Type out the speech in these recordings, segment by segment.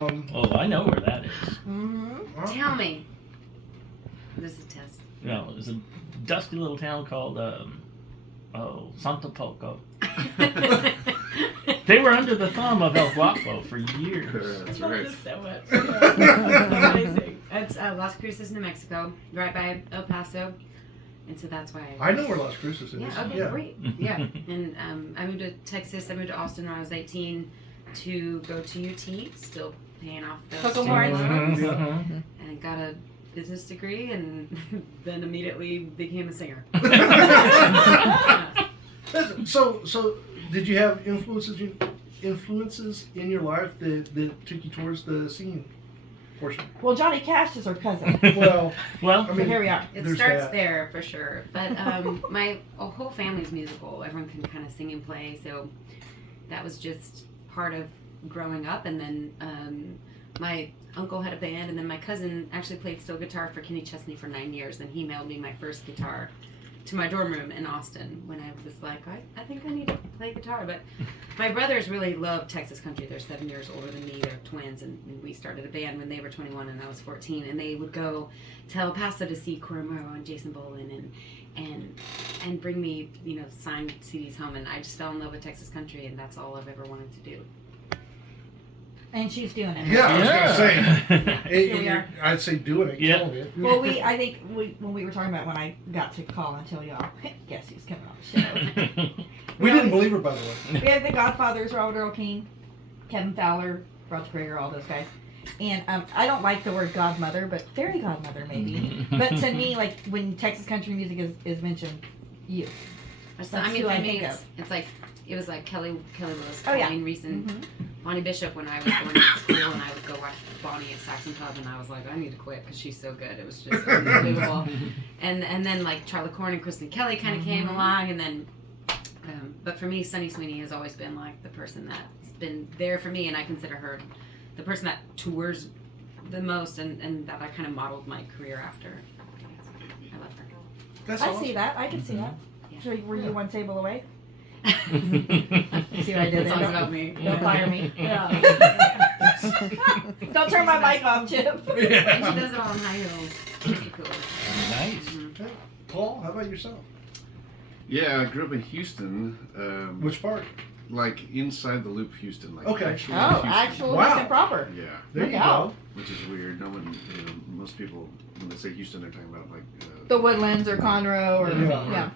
Oh, I know where that is. Mm-hmm. Tell me. This is a test. No, it's a dusty little town called Santa Poco. They were under the thumb of El Guapo for years. That's I love right. this so much. Yeah. Amazing. It's Las Cruces, New Mexico, right by El Paso, and so that's why. I know where Las Cruces is. Yeah. Okay. Great. Yeah. And I moved to Texas. I moved to Austin when I was 18 to go to UT, still paying off those Couple student more. loans, Mhm. and got a business degree, and then immediately became a singer. So did you have influences in your life that took you towards the singing portion? Well, Johnny Cash is our cousin. Well, Well, I So mean, here we are. It there's starts that. there for sure, but my whole family's musical. Everyone can kind of sing and play, so that was just part of growing up. And then my uncle had a band, and then my cousin actually played steel guitar for Kenny Chesney for 9 years, and he mailed me my first guitar to my dorm room in Austin when I was like, I think I need to play guitar. But my brothers really love Texas country. They're 7 years older than me. They're twins, and we started a band when they were 21 and I was 14. And they would go to El Paso to see Cora Morrow and Jason Boland and bring me, signed CDs home. And I just fell in love with Texas country, and that's all I've ever wanted to do. And she's doing it. Yeah, I was gonna say. Here we are. I'd say doing it, Yeah. killing it. Well, I think when we were talking about when I got to call and tell y'all, guess who's coming on the show. We didn't believe her, by the way. We had the Godfathers, Robert Earl King, Kevin Fowler, Roger Prager, all those guys. And I don't like the word godmother, but fairy godmother maybe. But to me, like when Texas country music is mentioned, you. So, That's who for I me, think of. it's like it was like Kelly Lewis, Oh, yeah. Colleen Reason, Mhm. Bonnie Bishop when I was going to school, and I would go watch Bonnie at Saxon Pub, and I was like, I need to quit because she's so good. It was just unbelievable. and then like Charlie Corn and Kristen Kelly kind of came along, and then but for me, Sunny Sweeney has always been like the person that's been there for me, and I consider her the person that tours the most, and that I kind of modeled my career after. I love her. That's I awesome. see that. I can see that. Yeah. So were you one table away? See what I did That there? song's Don't, about me. don't fire me. Don't turn my mic off, Chip. And she does it all in high heels. Pretty cool. Nice. Mhm. Okay. Paul, how about yourself? Yeah, I grew up in Houston. Which part? Like inside the loop, Houston. Like Okay. actual Oh, Houston. actual Wow. Houston proper. Yeah, There Look you out. go. which is weird. No one, most people when they say Houston, they're talking about like The Woodlands or Conroe or Yeah. yeah.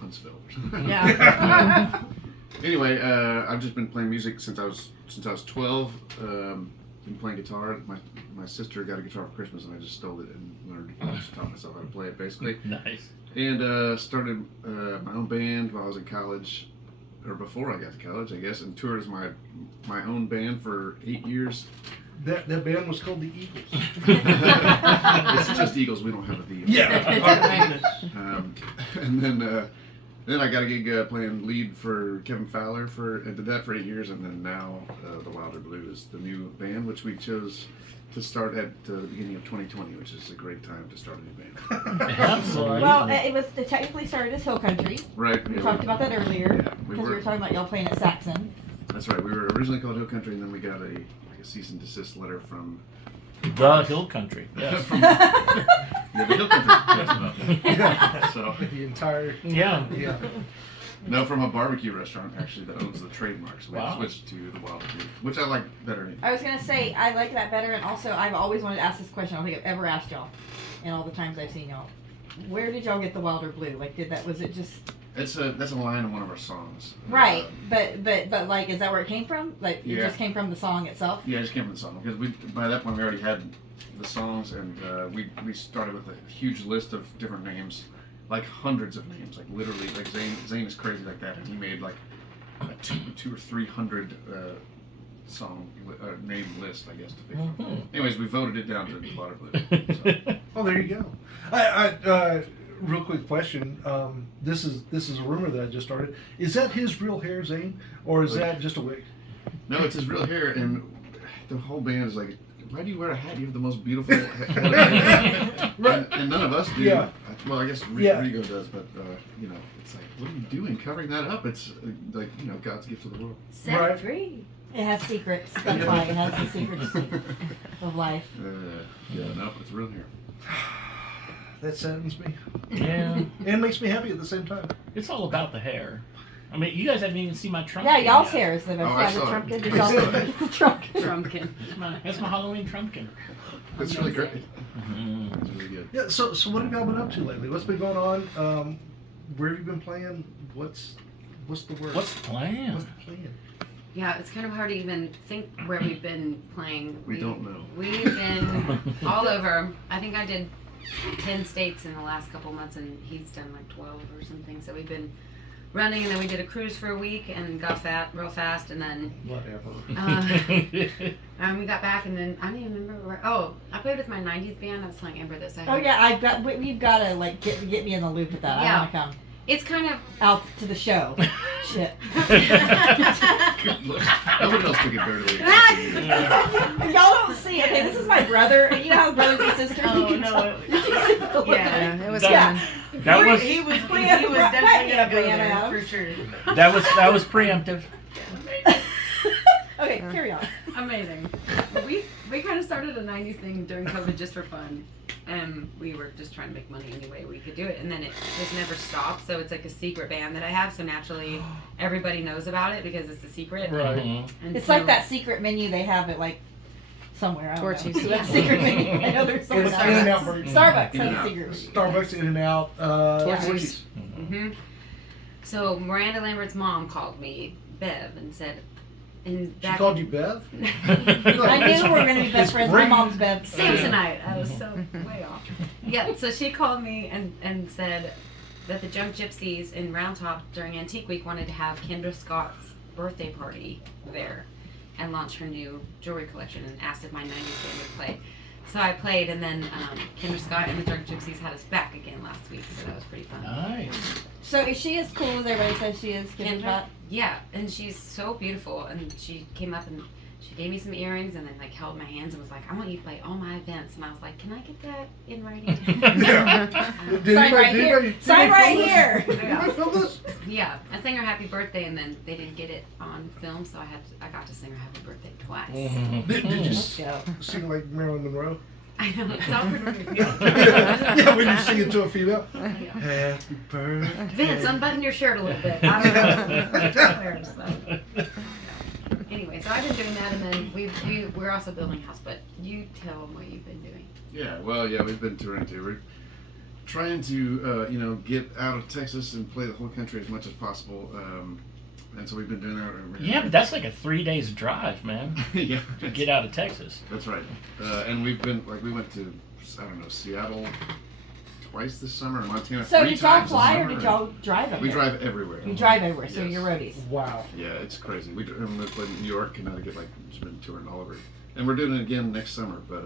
Huntsville. Or something. Yeah. Anyway, I've just been playing music since I was 12. Been playing guitar. My sister got a guitar for Christmas, and I just stole it and learned. Just taught myself how to play it, basically. Nice. And started my own band while I was in college, or before I got to college, I guess, and toured as my own band for 8 years. That band was called the Eagles. It's just Eagles. We don't have a theme. Yeah. And then I got a gig playing lead for Kevin Fowler I did that for 8 years, and then now the Wilder Blue is the new band, which we chose to start at the beginning of 2020, which is a great time to start a new band. Absolutely. Well, it technically started as Hill Country. Right? We talked about that earlier Yeah, because we were talking about y'all playing at Saxon. That's right. We were originally called Hill Country, and then we got a cease and desist letter from The Hill Country. Yes. from the Hill Country. Yeah. So The entire. Yeah. Yeah. no, from a barbecue restaurant actually that owns the trademark. So we Wow. switched to the Wilder Blue, which I like better. Anyway. I was gonna say I like that better, and also I've always wanted to ask this question. I don't think I've ever asked y'all, and all the times I've seen y'all. Where did y'all get the Wilder Blue? Like, was it just That's a line in one of our songs. right? But like, is that where it came from? Like, it Yeah. just came from the song itself? Yeah, it just came from the song because by that point we already had the songs, and we started with a huge list of different names, like hundreds of names, like literally, like Zane is crazy like that, and he made like a two or 300 song name list, I guess, to pick from. Mhm. Anyways, we voted it down to Water Blue. So. Oh, there you go. I real quick question. This is a rumor that I just started. Is that his real hair, Zane, or is that just a wig? No, it's his real hair, and the whole band is like, why do you wear a hat? You have the most beautiful head. Right. And none of us do. Yeah. Well, I guess Yeah. Rigo does, but it's like, what are you doing covering that up? It's like, God's gift to the world. Set Right. it free. It has secrets. That's why it has the secrets. life. Yeah, no, it's real here. That saddens me. Yeah. And makes me happy at the same time. It's all about the hair. I mean, you guys haven't even seen my trunk. Yeah, y'all's yet. hair is the best. Oh, I Yeah, the saw it. trumpkin. Did I y'all saw see it. the trumpkin? Trumpkin. That's my Halloween trumpkin. It's really great. Mm-hmm. It's really good. Yeah, so what have y'all been up to lately? What's been going on? Where have you been playing? What's the word? What's the plan? What's the plan? Yeah, it's kind of hard to even think where we've been playing. We don't know. We've been all over. I think I did 10 states in the last couple months, and he's done like 12 or something. So we've been running, and then we did a cruise for a week and got fat real fast, and then Whatever. we got back, and then I don't even remember where. Oh, I played with my 90s band. I was telling Amber this. Oh yeah, we've got to like get me in the loop with that. Yeah. I want to come It's kind of. out to the show. Shit. Nobody else took it barely. Y'all don't see it. Hey, this is my brother. You know how brothers and sisters. Oh, you can no, tell. Yeah, it was That- fun. That was He was Brianna, definitely gonna go Brianna there out. for sure. that was preemptive. Okay, carry on. Amazing. We kind of started a 90s thing during COVID just for fun. And we were just trying to make money any way we could do it. And then it just never stopped. So it's like a secret band that I have. So naturally, everybody knows about it because it's a secret. Right. Mm-hmm. And It's so- like that secret menu they have at like somewhere. I don't know. Torchy's. So that's secret menu. I know there's somewhere. It's In-N-Out else. burger. Starbucks In-N-Out. has a secret menu. Starbucks, In-N-Out, Torchy's. hmm So Miranda Lambert's mom called me, Bev, and said, and She back called you Bev? I knew we were going to be best It's friends. My great. mom's Bev. Samsonite. I was so way off. Yeah, so she called me and said that the Junk Gypsies in Round Top during Antique Week wanted to have Kendra Scott's birthday party there and launch her new jewelry collection and asked if my 90s band would play. So I played, and then Kendra Scott and the Junk Gypsies had us back again last week, so that was pretty fun. Nice. So is she as cool as everybody says she is? Kendra? Kendra, yeah, and she's so beautiful, and she came up and she gave me some earrings and then like held my hands and was like, I want you to play all my events, and I was like, can I get that in writing? Yeah. Did Sign anybody- right did here. anybody- Sign did right anybody here. film this? Did anybody film this? Yeah, I sang her happy birthday, and then they didn't get it on film, so I got to sing her happy birthday twice. Did you Let's go. sing like Marilyn Monroe? I know, it's all pretty Yeah, when you sing it to a female. Yeah. Happy birthday. Vince, unbutton your shirt a little bit. I don't know. Where, so. Anyway, so I've been doing that, and then we're also building a house. But you tell them what you've been doing. Yeah, well, yeah, we've been touring too. We're trying to, get out of Texas and play the whole country as much as possible. And so we've been doing that. Yeah, but that's like a 3 days drive, man. Yeah. To get out of Texas. That's right. And we've been, we went to, I don't know, Seattle twice this summer, and Montana So 3 did y'all times this fly or summer, did y'all drive up We there? drive everywhere. You drive everywhere, so Yes. you're roadies. Wow. Yeah, it's crazy. We played in New York, Connecticut, just been touring all over. And we're doing it again next summer. But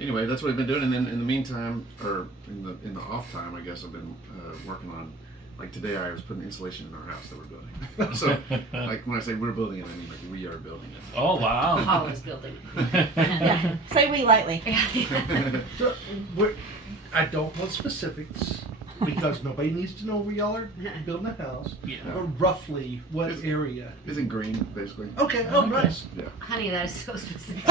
anyway, that's what we've been doing. And then in the meantime, or in the off time, I guess I've been working on. Like today, I was putting insulation in our house that we're building. So, like when I say we're building it, I mean like we are building it. Oh, wow. Hollis building. Yeah. Say we lightly. So, I don't want specifics because nobody needs to know where y'all are building a house. Yeah. But roughly, what It's- area? It's in green, basically. Okay, oh, nice. Honey, that is so specific.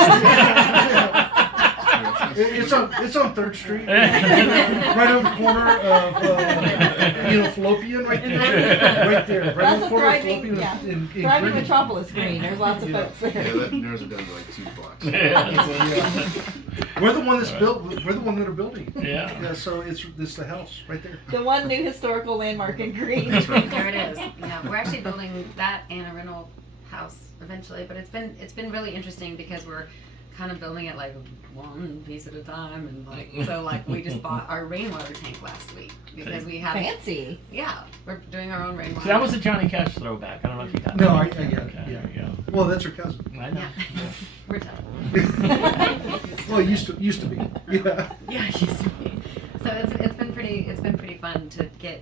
It's on 3rd Street, right on the corner of Fallopian, right there, right there, right on That's the a corner of thriving, Fallopian yeah. in Thriving Green. Metropolis Green. There's lots of Yeah. folks there. Yeah, that narrows it down to like 2 blocks. Yeah. We're the one that's built. We're the one that are building. Yeah. Yeah, so it's the house right there. The one new historical landmark in Green. There it is. Yeah, we're actually building that and a rental house eventually, but it's been really interesting because we're kind of building it like one piece at a time, and like we just bought our rainwater tank last week because we have Fancy. yeah, we're doing our own rainwater. So that was a Johnny Cash throwback. I don't know if you got No, that. I get it, Okay, yeah. there you Well, that's her cousin. go. I know. Yeah, we're done. Well, it used to be. Yeah. Yeah, it used to be. So it's been pretty fun to get,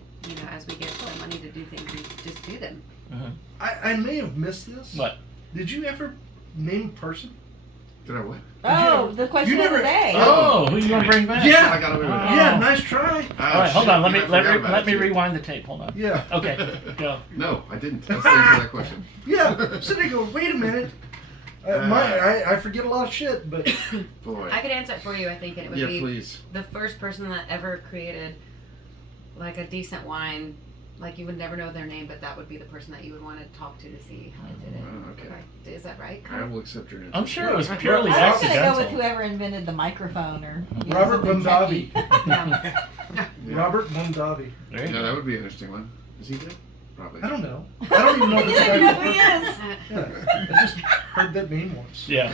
as we get more money to do things, we just do them. I may have missed this. What? Did you ever name a person? Did I what? Oh, the question you of the never- day. Oh, who you want to bring back? Yeah. I got away with it. Oh. Yeah, nice try. All right, hold on. Let me let let me rewind the tape. Hold on. Yeah. Okay, go. No, I didn't. That's the answer to that question. Yeah. So they go, wait a minute. I forget a lot of shit, but Boy. I could answer it for you, I think, and it would Yeah, be please. the first person that ever created like a decent wine. Like you would never know their name, but that would be the person that you would want to talk to see how they did it. Oh, okay. Right. Is that right? I will accept your answer. I'm sure it was purely I was gonna go accidental. with whoever invented the microphone or Robert something Mondavi. techie. Yeah. Yeah. Robert Mondavi. There you Yeah, go. that would be an interesting one. Is he dead? Probably. I don't know. I don't even know You this don't even know guy. who he is. Yeah, I just heard that name once. Yeah.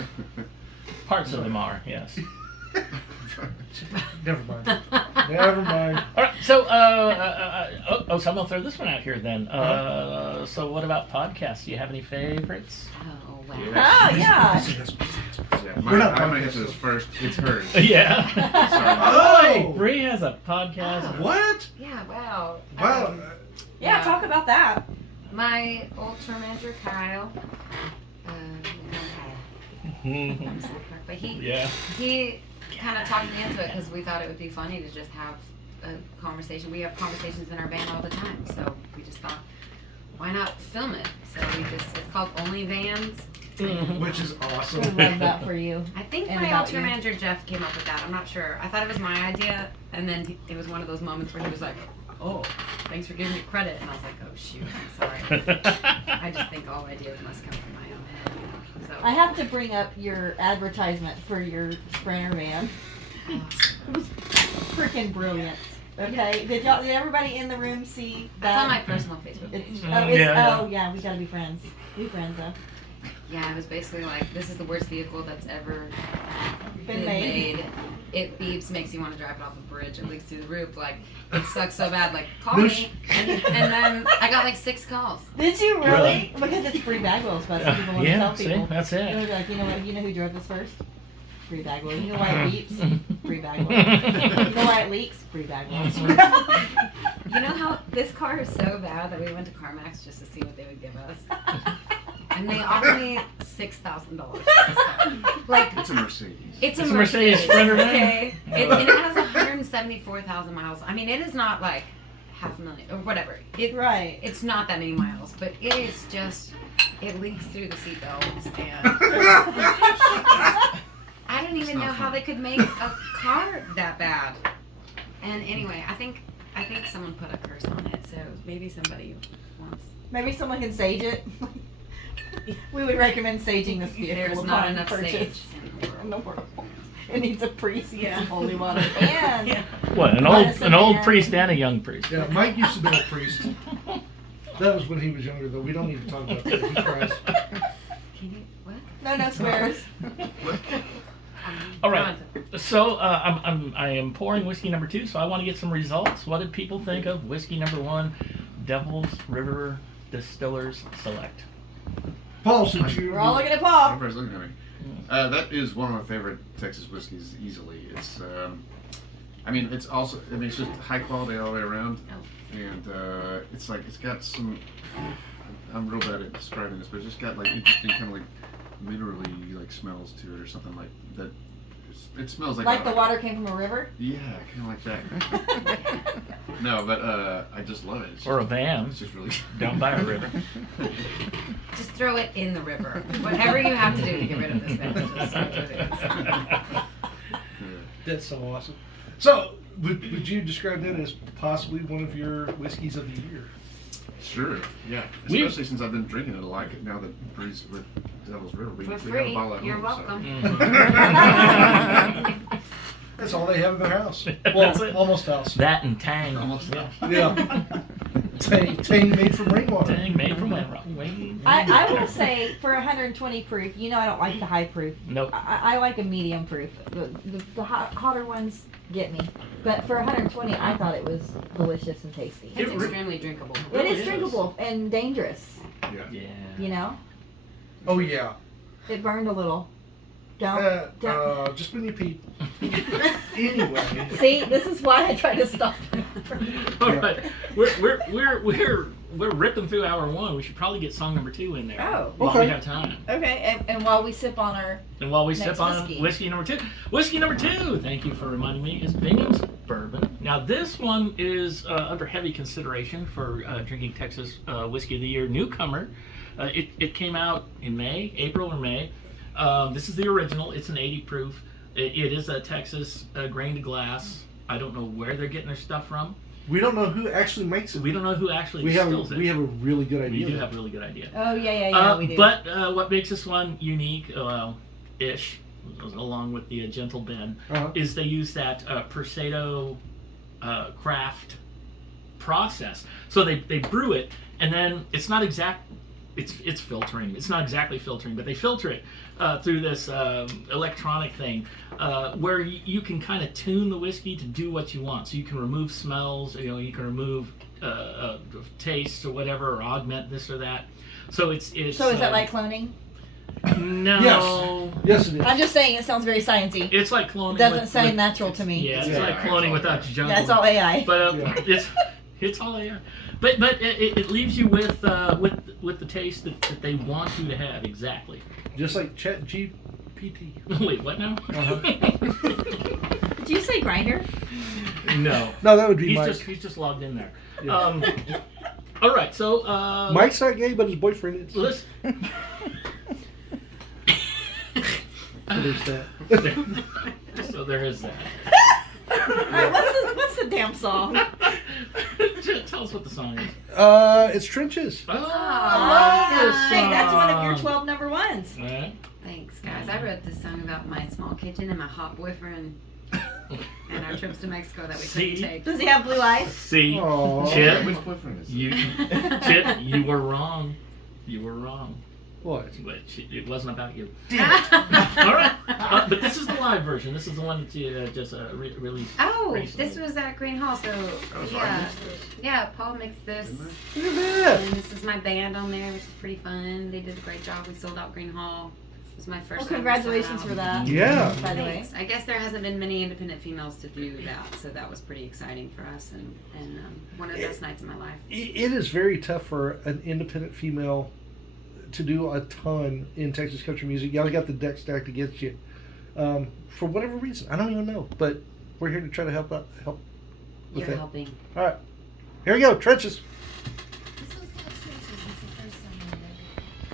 Parts of them are, yes. Never mind. Never mind. All right, so so I'm gonna throw this one out here then. So what about podcasts? Do you have any favorites? Oh wow. Yeah. Oh yeah. Yeah, We're not I'm gonna podcasting. answer this first. It's hers. Yeah. Oh! Bree has a podcast. What? Yeah. Wow. Wow. Yeah, talk about that. My old tour manager Kyle. Mhm. But Yeah. he kind of talked me into it because we thought it would be funny to just have a conversation. We have conversations in our van all the time, so we just thought, why not film it? So it's called Only Vans. Which is We awesome. love that for you. I think And my about old tour you. manager Jeff came up with that. I'm not sure. I thought it was my idea, and then it was one of those moments where he was like, "Oh, thanks for giving me credit," and I was like, "Oh shoot, I'm sorry." I just think all ideas must come from my own head. You know? So I have to bring up your advertisement for your Sprinter van. It was freaking brilliant. Okay, did everybody in the room see that? that's on my personal Facebook It's, page. oh yeah, we gotta be friends. Be friends though. Yeah, it was basically like, this is the worst vehicle that's ever Been been made. made. It beeps, makes you want to drive it off a bridge. It leaks through the roof. Like, it sucks so bad. Like, call me. And then I got like 6 calls. Did you really? Really? Because it's free Bagwell's, but some people want to Yeah, tell see, people. that's You it. know, like, you know what? You know who drove this first? Free Bagwell. You know why it beeps? Free Bagwell. You know why it leaks? Free Bagwell. You know how this car is so bad that we went to CarMax just to see what they would give us? And they offered me $6,000 for this car. Like, It's a Mercedes. it's It's a Mercedes Sprinter van. okay? And it has 174,000 miles. I mean, it is not like 500,000 or whatever. Right. It's not that many miles, but it is just, it leaks through the seatbelts, and I don't even not know how funny. they could make a car that bad. And anyway, I think someone put a curse on it, so maybe somebody wants. Maybe someone can sage it. We would recommend saging this vehicle. There's upon not enough purchase. sage in the In world. the world. It needs a priest and Yeah. some holy water. And Yeah. What, an old priest and a young priest? Yeah, Mike used to be a priest. That was when he was younger, though. We don't need to talk about that. He cries. Can you what? no swears. All right. So I am pouring whiskey number 2, so I want to get some results. What did people think of whiskey number 1, Devil's River Distillers Select? Paul, since you We're all looking at Paul. Everybody's looking at me. That is one of my favorite Texas whiskeys, easily. It's, I mean, it's also, I mean, it's just high quality all the way around, and it's like it's got some. I'm real bad at describing this, but it's just got like interesting kind of like minerally like smells to it or something like that. It smells like Like the water came from a river? Yeah, kind of like that. No, but I just love it. It's Or a just, van it's just really down by a river. Just throw it in the river. Whatever you have to do to get rid of this beverage, just throw it in. Yeah. That's so awesome. So, would you describe that as possibly one of your whiskeys of the year? Sure, yeah. We- Especially since I've been drinking it a lot now that Breeze with Devil's River. We For have a free. bottle at You're home, so. welcome. That's all they have in their house. That's Well, it. almost house. That and Tang. Almost. Yeah. Yeah. Tang made from rainwater. Tang made from Wayne. I will say for 120 proof, you know I don't like the high proof. Nope. I like a medium proof. The hotter ones get me. But for 120, I thought it was delicious and tasty. It's extremely drinkable. It really is is. drinkable and dangerous, Yeah. Yeah. you know? Oh, yeah. It burned a little. Don't. Just when you pee. Anyway. See, this is why I try to stop. All right. We're ripping through hour 1. We should probably get song number 2 in there. Oh. While Okay. we have time. Okay, and while we sip on our... And while we Next sip on whiskey. whiskey number 2. Whiskey number 2, thank you for reminding me, is Bingham's Bourbon. Now this one is under heavy consideration for Drinking Texas Whiskey of the Year newcomer. It came out in April or May. This is the original. It's an 80 proof. It is a Texas grain to glass. I don't know where they're getting their stuff from. We don't know who actually makes it. We don't know who actually We have distills it. we have a really good idea. We do have a really good idea. Oh yeah, we do. But what makes this one unique, ish, along with the Gentle Ben, Uh-huh. is they use that Persado craft process. So they brew it, and then it's not exact. It's filtering. It's not exactly filtering, but they filter it through this electronic thing where you can kind of tune the whiskey to do what you want. So you can remove smells. You can remove tastes or whatever, or augment this or that. So it's. So is that like cloning? No. Yes, it is. I'm just saying it sounds very sciencey. It's like cloning. It doesn't sound natural to me. Yeah, it's Yeah, like it's cloning all without AI. jungle. That's all AI. But Yeah. it's all AI. But it leaves you with the taste that they want you to have exactly. Just like Chat GPT. Wait, what now? Uh-huh. Did you say grinder? No. No, that would be He's Mike. he's just logged in there. Yeah. All right, so Mike's not gay, but his boyfriend is. Listen. So there's that. So there is that. Alright, what's the damn song? Tell us what the song is. It's Trenches. Oh, I love this Dang, that's one of your song. 12 number ones. Right. Thanks, guys. I wrote this song about my small kitchen and my hot boyfriend and our trips to Mexico that we See? couldn't take. Does he have blue eyes? See, Aw. Chip, Which boyfriend is it? Chip, you were wrong. You were wrong. What? But it wasn't about you. Oh, All right, but this is the live version. This is the one that you just released. recently. this was at Green Hall, so Oh, so I yeah. mixed this. Yeah, Paul mixed this. Didn't Look at that. And this is my band on there, which is pretty fun. They did a great job. We sold out Green Hall. It was my first Well, time we congratulations sold for out. that. Yeah. By the way. Thanks. I guess there hasn't been many independent females to do that, so that was pretty exciting for us and one of the best nights of my life. It is very tough for an independent female to do a ton in Texas country music. Y'all got the deck stacked against you. For whatever reason. I don't even know. But we're here to try to help with You're that. helping. All right. Here we go. Trenches.